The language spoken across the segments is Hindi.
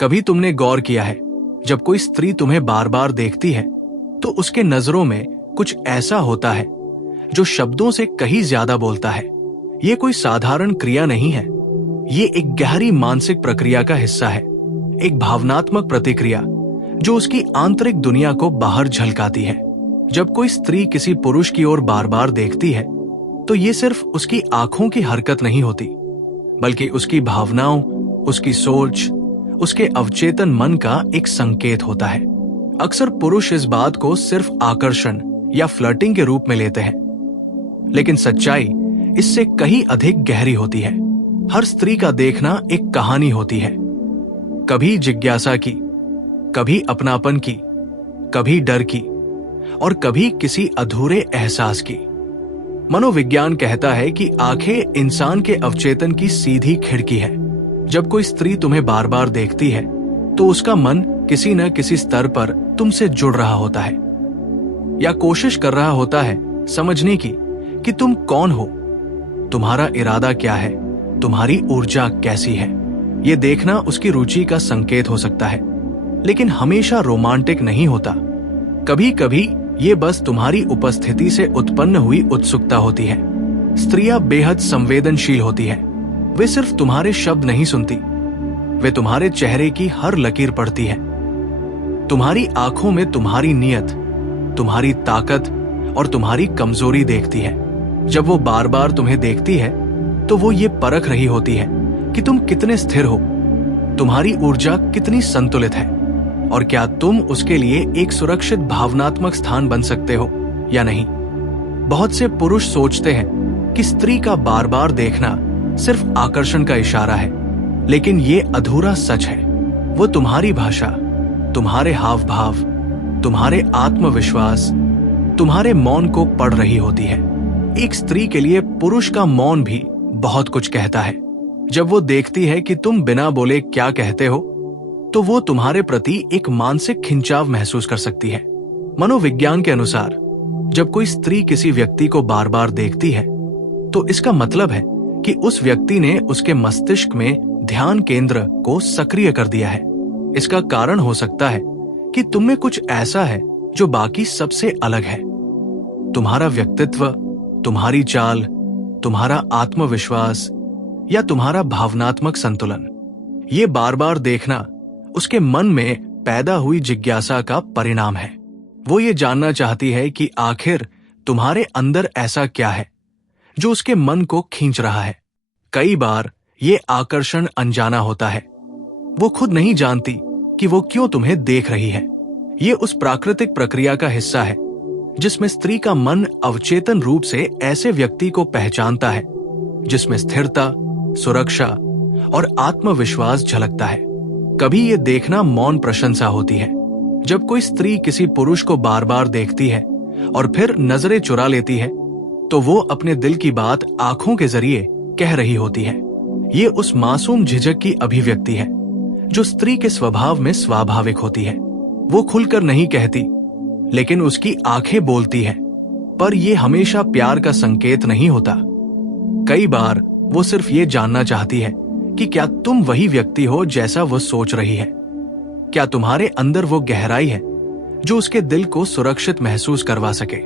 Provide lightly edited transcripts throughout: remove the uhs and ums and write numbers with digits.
कभी तुमने गौर किया है, जब कोई स्त्री तुम्हें बार बार देखती है तो उसके नजरों में कुछ ऐसा होता है जो शब्दों से कहीं ज्यादा बोलता है। ये कोई साधारण क्रिया नहीं है, ये एक गहरी मानसिक प्रक्रिया का हिस्सा है, एक भावनात्मक प्रतिक्रिया जो उसकी आंतरिक दुनिया को बाहर झलकाती है। जब कोई स्त्री किसी पुरुष की ओर बार बार देखती है तो ये सिर्फ उसकी आंखों की हरकत नहीं होती, बल्कि उसकी भावनाओं, उसकी सोच, उसके अवचेतन मन का एक संकेत होता है। अक्सर पुरुष इस बात को सिर्फ आकर्षण या फ्लर्टिंग के रूप में लेते हैं, लेकिन सच्चाई इससे कहीं अधिक गहरी होती है। हर स्त्री का देखना एक कहानी होती है, कभी जिज्ञासा की, कभी अपनापन की, कभी डर की और कभी किसी अधूरे एहसास की। मनोविज्ञान कहता है कि आंखें इंसान के अवचेतन की सीधी खिड़की है। जब कोई स्त्री तुम्हें बार बार देखती है तो उसका मन किसी न किसी स्तर पर तुमसे जुड़ रहा होता है या कोशिश कर रहा होता है समझने की कि तुम कौन हो, तुम्हारा इरादा क्या है, तुम्हारी ऊर्जा कैसी है। ये देखना उसकी रुचि का संकेत हो सकता है, लेकिन हमेशा रोमांटिक नहीं होता। कभी कभी ये बस तुम्हारी उपस्थिति से उत्पन्न हुई उत्सुकता होती है। स्त्रियां बेहद संवेदनशील होती हैं। वे सिर्फ तुम्हारे शब्द नहीं सुनती, वे तुम्हारे चेहरे की हर लकीर पढ़ती है। तुम्हारी आंखों में तुम्हारी नियत, तुम्हारी ताकत और तुम्हारी कमजोरी देखती है। जब वो बार बार तुम्हें देखती है तो वो ये परख रही होती है कि तुम कितने स्थिर हो, तुम्हारी ऊर्जा कितनी संतुलित है और क्या तुम उसके लिए एक सुरक्षित भावनात्मक स्थान बन सकते हो या नहीं। बहुत से पुरुष सोचते हैं कि स्त्री का बार बार देखना सिर्फ आकर्षण का इशारा है, लेकिन ये अधूरा सच है। वो तुम्हारी भाषा, तुम्हारे हाव भाव, तुम्हारे आत्मविश्वास, तुम्हारे मौन को पढ़ रही होती है। एक स्त्री के लिए पुरुष का मौन भी बहुत कुछ कहता है। जब वो देखती है कि तुम बिना बोले क्या कहते हो तो वो तुम्हारे प्रति एक मानसिक खिंचाव महसूस कर सकती है। मनोविज्ञान के अनुसार जब कोई स्त्री किसी व्यक्ति को बार बार देखती है तो इसका मतलब है कि उस व्यक्ति ने उसके मस्तिष्क में ध्यान केंद्र को सक्रिय कर दिया है। इसका कारण हो सकता है कि तुम में कुछ ऐसा है जो बाकी सबसे अलग है। तुम्हारा व्यक्तित्व, तुम्हारी चाल, तुम्हारा आत्मविश्वास या तुम्हारा भावनात्मक संतुलन। ये बार बार देखना उसके मन में पैदा हुई जिज्ञासा का परिणाम है। वो ये जानना चाहती है कि आखिर तुम्हारे अंदर ऐसा क्या है जो उसके मन को खींच रहा है। कई बार ये आकर्षण अनजाना होता है। वो खुद नहीं जानती कि वो क्यों तुम्हें देख रही है। ये उस प्राकृतिक प्रक्रिया का हिस्सा है जिसमें स्त्री का मन अवचेतन रूप से ऐसे व्यक्ति को पहचानता है जिसमें स्थिरता, सुरक्षा और आत्मविश्वास झलकता है। कभी ये देखना मौन प्रशंसा होती है। जब कोई स्त्री किसी पुरुष को बार बार देखती है और फिर नजरें चुरा लेती है तो वो अपने दिल की बात आंखों के जरिए कह रही होती है। ये उस मासूम झिझक की अभिव्यक्ति है जो स्त्री के स्वभाव में स्वाभाविक होती है। वो खुलकर नहीं कहती, लेकिन उसकी आंखें बोलती हैं, पर यह हमेशा प्यार का संकेत नहीं होता। कई बार वो सिर्फ ये जानना चाहती है कि क्या तुम वही व्यक्ति हो जैसा वो सोच रही है। क्या तुम्हारे अंदर वो गहराई है जो उसके दिल को सुरक्षित महसूस करवा सके।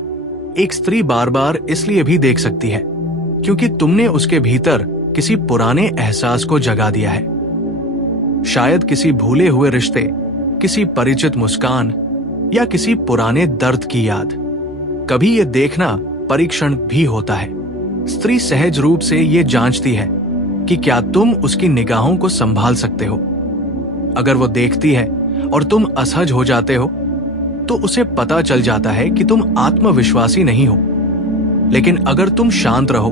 एक स्त्री बार बार इसलिए भी देख सकती है क्योंकि तुमने उसके भीतर किसी पुराने एहसास को जगा दिया है। शायद किसी भूले हुए रिश्ते, किसी परिचित मुस्कान या किसी पुराने दर्द की याद। कभी ये देखना परीक्षण भी होता है। स्त्री सहज रूप से ये जांचती है कि क्या तुम उसकी निगाहों को संभाल सकते हो। अगर वो देखती है और तुम असहज हो जाते हो तो उसे पता चल जाता है कि तुम आत्मविश्वासी नहीं हो। लेकिन अगर तुम शांत रहो,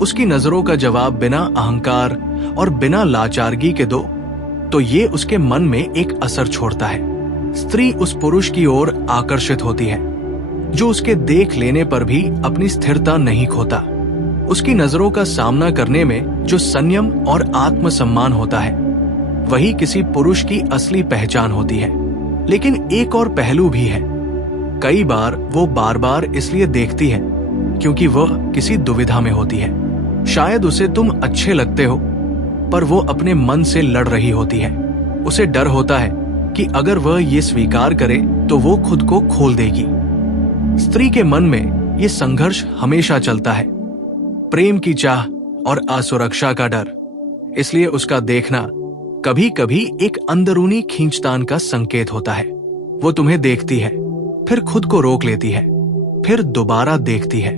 उसकी नजरों का जवाब बिना अहंकार और बिना लाचारगी के दो, तो ये उसके मन में एक असर छोड़ता है। स्त्री उस पुरुष की ओर आकर्षित होती है जो उसके देख लेने पर भी अपनी स्थिरता नहीं खोता। उसकी नजरों का सामना करने में जो संयम और आत्मसम्मान होता है, वही किसी पुरुष की असली पहचान होती है। लेकिन एक और पहलू भी है। कई बार वो बार बार इसलिए देखती है क्योंकि वह किसी दुविधा में होती है। शायद उसे तुम अच्छे लगते हो, पर वो अपने मन से लड़ रही होती है। उसे डर होता है कि अगर वह ये स्वीकार करे तो वो खुद को खोल देगी। स्त्री के मन में ये संघर्ष हमेशा चलता है, प्रेम की चाह और असुरक्षा का डर। इसलिए उसका देखना कभी कभी एक अंदरूनी खींचतान का संकेत होता है। वो तुम्हें देखती है, फिर खुद को रोक लेती है, फिर दोबारा देखती है,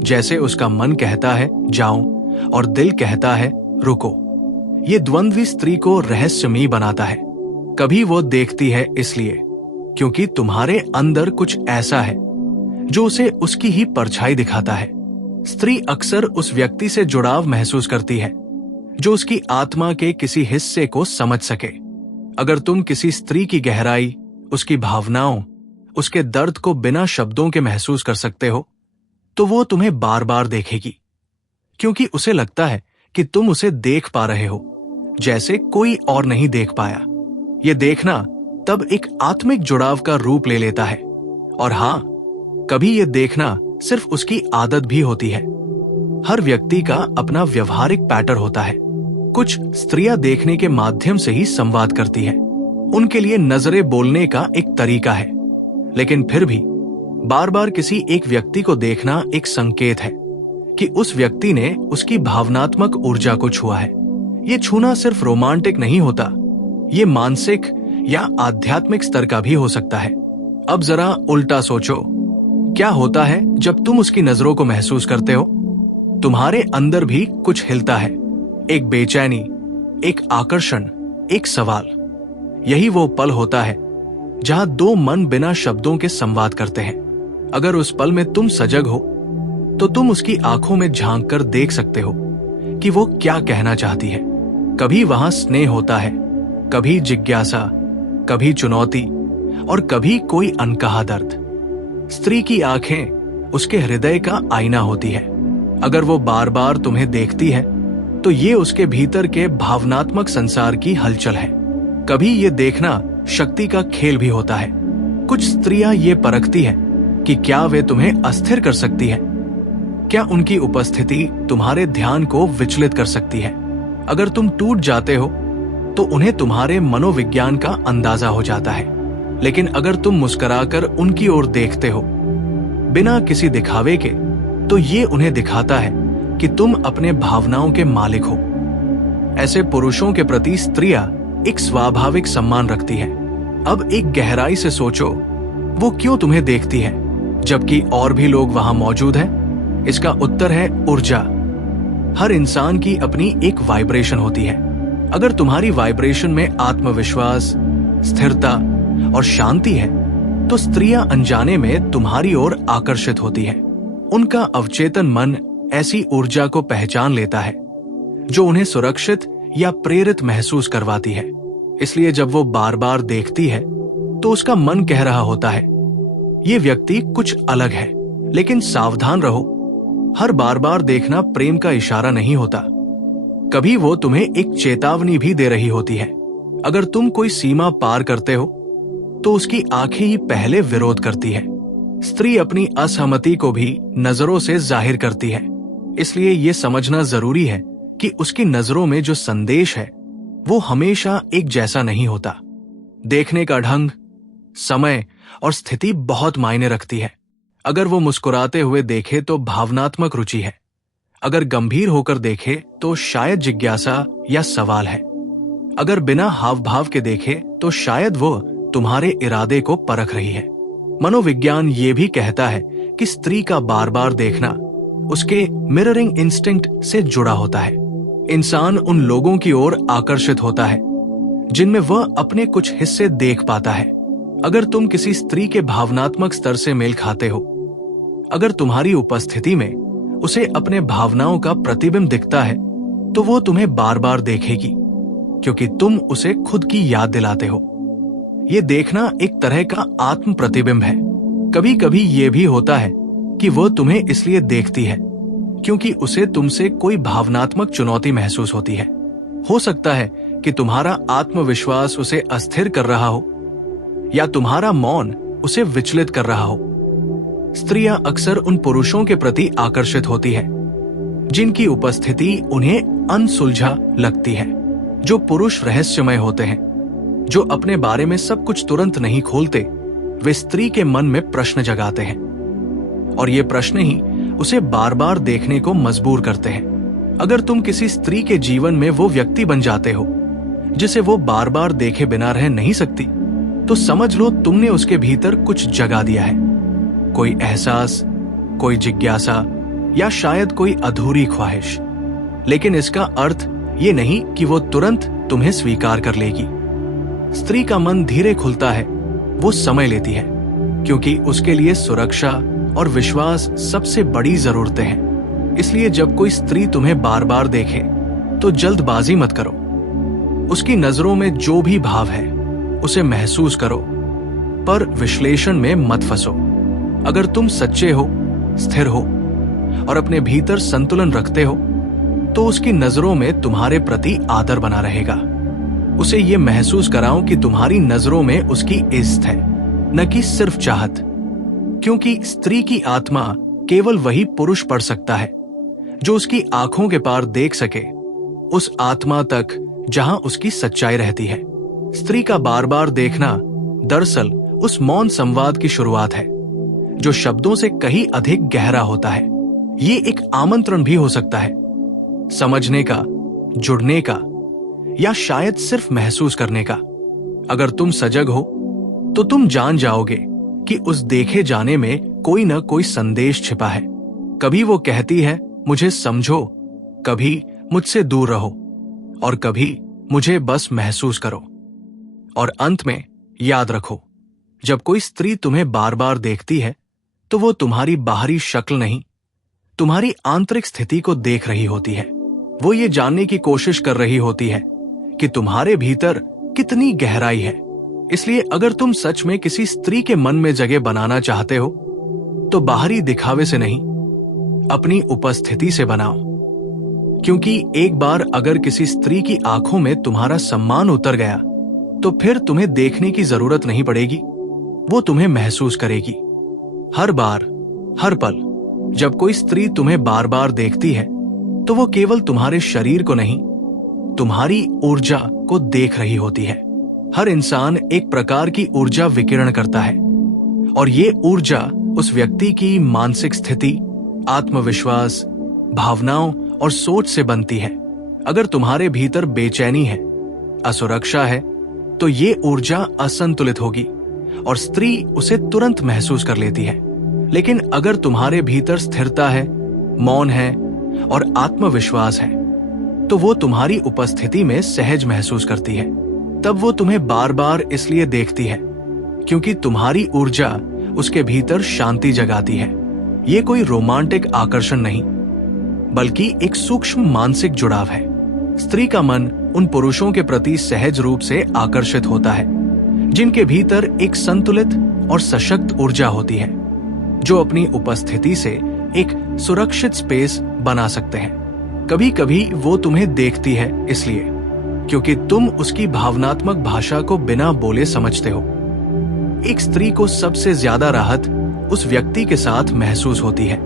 जैसे उसका मन कहता है जाओ और दिल कहता है रुको। ये द्वंद्वी स्त्री को रहस्यमयी बनाता है। कभी वो देखती है इसलिए क्योंकि तुम्हारे अंदर कुछ ऐसा है जो उसे उसकी ही परछाई दिखाता है। स्त्री अक्सर उस व्यक्ति से जुड़ाव महसूस करती है जो उसकी आत्मा के किसी हिस्से को समझ सके। अगर तुम किसी स्त्री की गहराई, उसकी भावनाओं, उसके दर्द को बिना शब्दों के महसूस कर सकते हो, तो वो तुम्हें बार बार देखेगी, क्योंकि उसे लगता है कि तुम उसे देख पा रहे हो जैसे कोई और नहीं देख पाया। ये देखना तब एक आत्मिक जुड़ाव का रूप ले लेता है। और हां, कभी ये देखना सिर्फ उसकी आदत भी होती है। हर व्यक्ति का अपना व्यवहारिक पैटर्न होता है। कुछ स्त्रियां देखने के माध्यम से ही संवाद करती है। उनके लिए नजरें बोलने का एक तरीका है, लेकिन फिर भी बार बार किसी एक व्यक्ति को देखना एक संकेत है कि उस व्यक्ति ने उसकी भावनात्मक ऊर्जा को छुआ है। ये छूना सिर्फ रोमांटिक नहीं होता, ये मानसिक या आध्यात्मिक स्तर का भी हो सकता है। अब जरा उल्टा सोचो, क्या होता है जब तुम उसकी नजरों को महसूस करते हो? तुम्हारे अंदर भी कुछ हिलता है, एक बेचैनी, एक आकर्षण, एक सवाल। यही वो पल होता है जहां दो मन बिना शब्दों के संवाद करते हैं। अगर उस पल में तुम सजग हो तो तुम उसकी आंखों में झांक कर देख सकते हो कि वो क्या कहना चाहती है। कभी वहां स्नेह होता है, कभी जिज्ञासा, कभी चुनौती और कभी कोई अनकहा दर्द। स्त्री की आंखें उसके हृदय का आईना होती है। अगर वो बार बार तुम्हें देखती है तो ये उसके भीतर के भावनात्मक संसार की हलचल है। कभी ये देखना शक्ति का खेल भी होता है। कुछ स्त्रियां ये परखती है कि क्या वे तुम्हें अस्थिर कर सकती है, क्या उनकी उपस्थिति तुम्हारे ध्यान को विचलित कर सकती है। अगर तुम टूट जाते हो तो उन्हें तुम्हारे मनोविज्ञान का अंदाजा हो जाता है, लेकिन अगर तुम मुस्कुराकर उनकी ओर देखते हो बिना किसी दिखावे के, तो ये उन्हें दिखाता है कि तुम अपने भावनाओं के मालिक हो। ऐसे पुरुषों के प्रति स्त्रियां एक स्वाभाविक सम्मान रखती है। अब एक गहराई से सोचो, वो क्यों तुम्हें देखती है जबकि और भी लोग वहां मौजूद हैं? इसका उत्तर है ऊर्जा। हर इंसान की अपनी एक वाइब्रेशन होती है। अगर तुम्हारी वाइब्रेशन में आत्मविश्वास, स्थिरता और शांति है तो स्त्रियां अनजाने में तुम्हारी ओर आकर्षित होती है। उनका अवचेतन मन ऐसी ऊर्जा को पहचान लेता है जो उन्हें सुरक्षित या प्रेरित महसूस करवाती है। इसलिए जब वो बार बार देखती है तो उसका मन कह रहा होता है ये व्यक्ति कुछ अलग है। लेकिन सावधान रहो, हर बार बार देखना प्रेम का इशारा नहीं होता। कभी वो तुम्हें एक चेतावनी भी दे रही होती है। अगर तुम कोई सीमा पार करते हो तो उसकी आंखें ही पहले विरोध करती है। स्त्री अपनी असहमति को भी नजरों से जाहिर करती है। इसलिए ये समझना जरूरी है कि उसकी नजरों में जो संदेश है वो हमेशा एक जैसा नहीं होता। देखने का ढंग, समय और स्थिति बहुत मायने रखती है। अगर वो मुस्कुराते हुए देखे तो भावनात्मक रुचि है, अगर गंभीर होकर देखे तो शायद जिज्ञासा या सवाल है, अगर बिना हाव भाव के देखे तो शायद वो तुम्हारे इरादे को परख रही है। मनोविज्ञान ये भी कहता है कि स्त्री का बार बार देखना उसके मिररिंग इंस्टिंक्ट से जुड़ा होता है। इंसान उन लोगों की ओर आकर्षित होता है जिनमें वह अपने कुछ हिस्से देख पाता है। अगर तुम किसी स्त्री के भावनात्मक स्तर से मेल खाते हो, अगर तुम्हारी उपस्थिति में उसे अपने भावनाओं का प्रतिबिंब दिखता है, तो वो तुम्हें बार बार देखेगी क्योंकि तुम उसे खुद की याद दिलाते हो। ये देखना एक तरह का आत्म प्रतिबिंब है। कभी कभी ये भी होता है कि वो तुम्हें इसलिए देखती है क्योंकि उसे तुमसे कोई भावनात्मक चुनौती महसूस होती है। हो सकता है कि तुम्हारा आत्मविश्वास उसे अस्थिर कर रहा हो या तुम्हारा मौन उसे विचलित कर रहा हो। स्त्रियां अक्सर उन पुरुषों के प्रति आकर्षित होती है जिनकी उपस्थिति उन्हें अनसुलझा लगती है। जो पुरुष रहस्यमय होते हैं जो अपने बारे में सब कुछ तुरंत नहीं खोलते, वे स्त्री के मन में प्रश्न जगाते हैं और ये प्रश्न ही उसे बार बार देखने को मजबूर करते हैं। अगर तुम किसी स्त्री के जीवन में वो व्यक्ति बन जाते हो जिसे वो बार बार देखे बिना रह नहीं सकती, तो समझ लो तुमने उसके भीतर कुछ जगा दिया है। कोई एहसास, कोई जिज्ञासा या शायद कोई अधूरी ख्वाहिश। लेकिन इसका अर्थ ये नहीं कि वो तुरंत तुम्हें स्वीकार कर लेगी। स्त्री का मन धीरे खुलता है, वो समय लेती है, क्योंकि उसके लिए सुरक्षा और विश्वास सबसे बड़ी जरूरतें हैं। इसलिए जब कोई स्त्री तुम्हें बार बार देखे तो जल्दबाजी मत करो। उसकी नजरों में जो भी भाव है उसे महसूस करो, पर विश्लेषण में मत फंसो। अगर तुम सच्चे हो, स्थिर हो और अपने भीतर संतुलन रखते हो, तो उसकी नजरों में तुम्हारे प्रति आदर बना रहेगा। उसे ये महसूस कराओ कि तुम्हारी नजरों में उसकी इज्जत है, न कि सिर्फ चाहत। क्योंकि स्त्री की आत्मा केवल वही पुरुष पढ़ सकता है जो उसकी आंखों के पार देख सके, उस आत्मा तक जहां उसकी सच्चाई रहती है। स्त्री का बार बार देखना दरअसल उस मौन संवाद की शुरुआत है, जो शब्दों से कहीं अधिक गहरा होता है। ये एक आमंत्रण भी हो सकता है, समझने का, जुड़ने का, या शायद सिर्फ महसूस करने का। अगर तुम सजग हो तो तुम जान जाओगे कि उस देखे जाने में कोई न कोई संदेश छिपा है। कभी वो कहती है, मुझे समझो, कभी मुझसे दूर रहो, और कभी मुझे बस महसूस करो। और अंत में याद रखो, जब कोई स्त्री तुम्हें बार बार देखती है तो वो तुम्हारी बाहरी शक्ल नहीं, तुम्हारी आंतरिक स्थिति को देख रही होती है। वो ये जानने की कोशिश कर रही होती है कि तुम्हारे भीतर कितनी गहराई है। इसलिए अगर तुम सच में किसी स्त्री के मन में जगह बनाना चाहते हो तो बाहरी दिखावे से नहीं, अपनी उपस्थिति से बनाओ। क्योंकि एक बार अगर किसी स्त्री की आंखों में तुम्हारा सम्मान उतर गया तो फिर तुम्हें देखने की जरूरत नहीं पड़ेगी, वो तुम्हें महसूस करेगी। हर बार, हर पल जब कोई स्त्री तुम्हें बार बार देखती है तो वो केवल तुम्हारे शरीर को नहीं, तुम्हारी ऊर्जा को देख रही होती है। हर इंसान एक प्रकार की ऊर्जा विकिरण करता है और ये ऊर्जा उस व्यक्ति की मानसिक स्थिति, आत्मविश्वास, भावनाओं और सोच से बनती है। अगर तुम्हारे भीतर बेचैनी है, असुरक्षा है, तो ये ऊर्जा असंतुलित होगी और स्त्री उसे तुरंत महसूस कर लेती है। लेकिन अगर तुम्हारे भीतर स्थिरता है, मौन है और आत्मविश्वास है, तो वो तुम्हारी उपस्थिति में सहज महसूस करती है। तब वो तुम्हें बार बार इसलिए देखती है क्योंकि तुम्हारी ऊर्जा उसके भीतर शांति जगाती है। ये कोई रोमांटिक आकर्षण नहीं, बल्कि एक सूक्ष्म मानसिक जुड़ाव है। स्त्री का मन उन पुरुषों के प्रति सहज रूप से आकर्षित होता है जिनके भीतर एक संतुलित और सशक्त ऊर्जा होती है, जो अपनी उपस्थिति से एक सुरक्षित स्पेस बना सकते हैं। कभी कभी वो तुम्हें देखती है इसलिए क्योंकि तुम उसकी भावनात्मक भाषा को बिना बोले समझते हो। एक स्त्री को सबसे ज्यादा राहत उस व्यक्ति के साथ महसूस होती है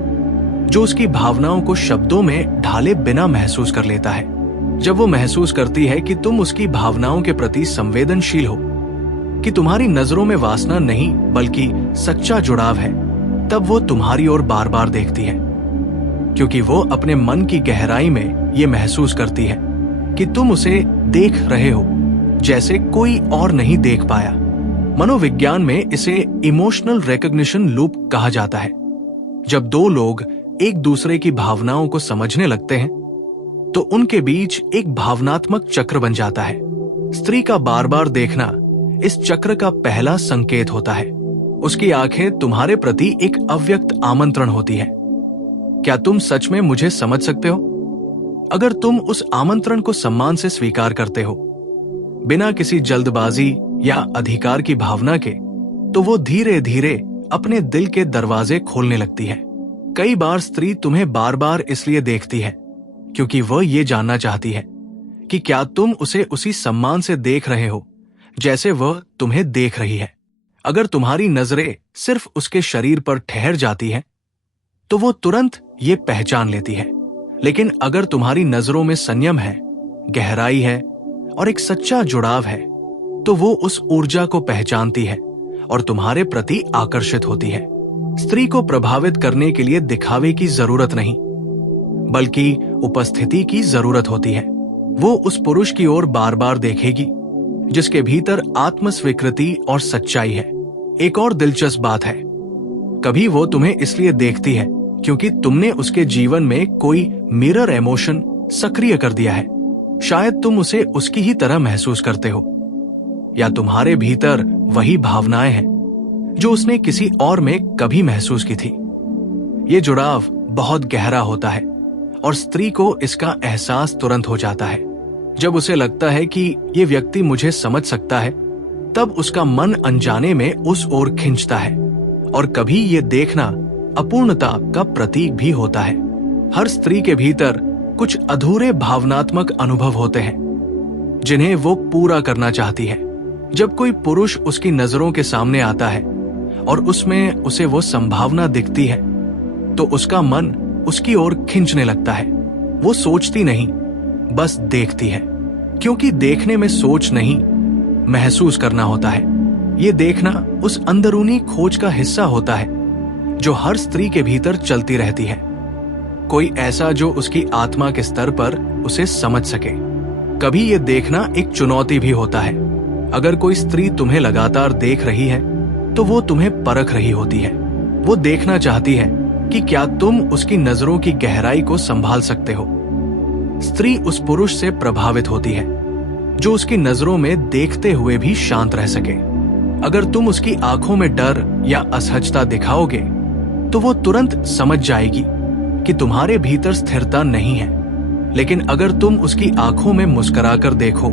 जो उसकी भावनाओं को शब्दों में ढाले बिना महसूस कर लेता है। जब वो महसूस करती है कि तुम उसकी भावनाओं के प्रति संवेदनशील हो, कि तुम्हारी नजरों में वासना नहीं बल्कि सच्चा जुड़ाव है, तब वो तुम्हारी ओर बार बार देखती है, क्योंकि वो अपने मन की गहराई में ये महसूस करती है कि तुम उसे देख रहे हो जैसे कोई और नहीं देख पाया। मनोविज्ञान में इसे इमोशनल रिकॉग्निशन लूप कहा जाता है। जब दो लोग एक दूसरे की भावनाओं को समझने लगते हैं तो उनके बीच एक भावनात्मक चक्र बन जाता है। स्त्री का बार बार देखना इस चक्र का पहला संकेत होता है। उसकी आंखें तुम्हारे प्रति एक अव्यक्त आमंत्रण होती है। क्या तुम सच में मुझे समझ सकते हो? अगर तुम उस आमंत्रण को सम्मान से स्वीकार करते हो, बिना किसी जल्दबाजी या अधिकार की भावना के, तो वो धीरे धीरे अपने दिल के दरवाजे खोलने लगती है। कई बार स्त्री तुम्हें बार बार इसलिए देखती है क्योंकि वह ये जानना चाहती है कि क्या तुम उसे उसी सम्मान से देख रहे हो जैसे वह तुम्हें देख रही है। अगर तुम्हारी नजरें सिर्फ उसके शरीर पर ठहर जाती हैं, तो वो तुरंत ये पहचान लेती है। लेकिन अगर तुम्हारी नजरों में संयम है, गहराई है और एक सच्चा जुड़ाव है, तो वो उस ऊर्जा को पहचानती है और तुम्हारे प्रति आकर्षित होती है। स्त्री को प्रभावित करने के लिए दिखावे की जरूरत नहीं, बल्कि उपस्थिति की जरूरत होती है। वो उस पुरुष की ओर बार बार देखेगी जिसके भीतर आत्म स्वीकृति और सच्चाई है। एक और दिलचस्प बात है, कभी वो तुम्हें इसलिए देखती है क्योंकि तुमने उसके जीवन में कोई मिरर इमोशन सक्रिय कर दिया है। शायद तुम उसे उसकी ही तरह महसूस करते हो, या तुम्हारे भीतर वही भावनाएं हैं जो उसने किसी और में कभी महसूस की थी। ये जुड़ाव बहुत गहरा होता है और स्त्री को इसका एहसास तुरंत हो जाता है। जब उसे लगता है कि ये व्यक्ति मुझे समझ सकता है, तब उसका मन अनजाने में उस ओर खिंचता है। और कभी ये देखना अपूर्णता का प्रतीक भी होता है। हर स्त्री के भीतर कुछ अधूरे भावनात्मक अनुभव होते हैं जिन्हें वो पूरा करना चाहती है। जब कोई पुरुष उसकी नजरों के सामने आता है और उसमें उसे वो संभावना दिखती है, तो उसका मन उसकी ओर खींचने लगता है। वो सोचती नहीं, बस देखती है, क्योंकि देखने में सोच नहीं, महसूस करना होता है। ये देखना उस अंदरूनी खोज का हिस्सा होता है जो हर स्त्री के भीतर चलती रहती है। कोई ऐसा जो उसकी आत्मा के स्तर पर उसे समझ सके। कभी ये देखना एक चुनौती भी होता है। अगर कोई स्त्री तुम्हें लगातार देख रही है, तो वो तुम्हें परख रही होती है। वो देखना चाहती है कि क्या तुम उसकी नजरों की गहराई को संभाल सकते हो। स्त्री उस पुरुष से प्रभावित होती है जो उसकी नजरों में देखते हुए भी शांत रह सके। अगर तुम उसकी आंखों में डर या असहजता दिखाओगे, तो वो तुरंत समझ जाएगी कि तुम्हारे भीतर स्थिरता नहीं है। लेकिन अगर तुम उसकी आंखों में मुस्कुराकर देखो,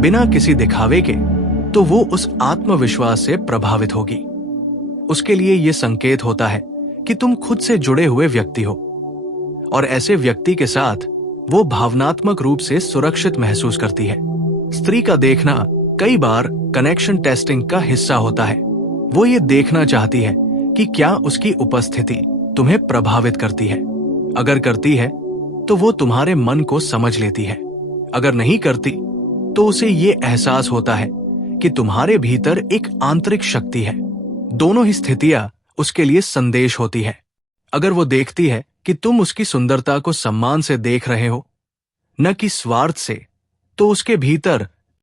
बिना किसी दिखावे के, तो वो उस आत्मविश्वास से प्रभावित होगी। उसके लिए ये संकेत होता है कि तुम खुद से जुड़े हुए व्यक्ति हो, और ऐसे व्यक्ति के साथ वो भावनात्मक रूप से सुरक्षित महसूस करती है। स्त्री का देखना कई बार कनेक्शन टेस्टिंग का हिस्सा होता है। वो ये देखना चाहती है कि क्या उसकी उपस्थिति तुम्हें प्रभावित करती है। अगर करती है, तो वो तुम्हारे मन को समझ लेती है। अगर नहीं करती, तो उसे ये एहसास होता है कि तुम्हारे भीतर एक आंतरिक शक्ति है। दोनों ही स्थितियां उसके लिए संदेश होती है। अगर वो देखती है कि तुम उसकी सुंदरता को सम्मान से देख रहे हो, न कि स्वार्थ से, तो उसके भीतर